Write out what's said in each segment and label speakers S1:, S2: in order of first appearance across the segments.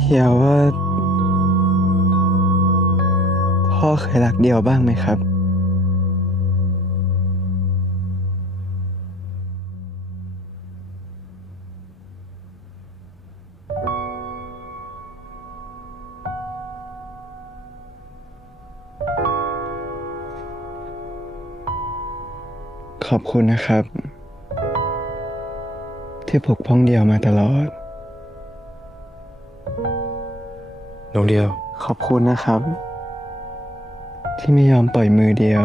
S1: เฮียว่า พ่อเคยรักเดียวบ้างไหมครับ ขอบคุณนะครับ ที่ปกป้องเดียวมาตลอด
S2: น้องเดียว
S1: ขอบคุณนะครับ ที่ไม่ยอมปล่อยมือเดียว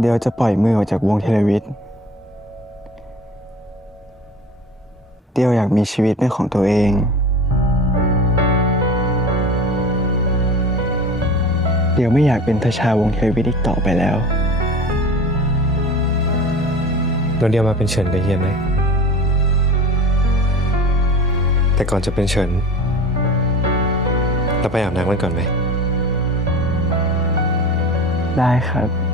S1: เดี๋ยวจะปล่อยมือออกจากวงเทเลวิท ดียวอยากมีชีวิตเป็นของตัวเองเดี๋ยวไม่อยากเป็นทชาวงเทเลวิทอีกต่อไปแล้ว
S2: น้องเดียวมาเป็นเฉินกับเฮียไหม แต่ก่อนจะเป็นเฉิน เราไปอาบน้ำกันก่อนไหม
S1: ได้ครับ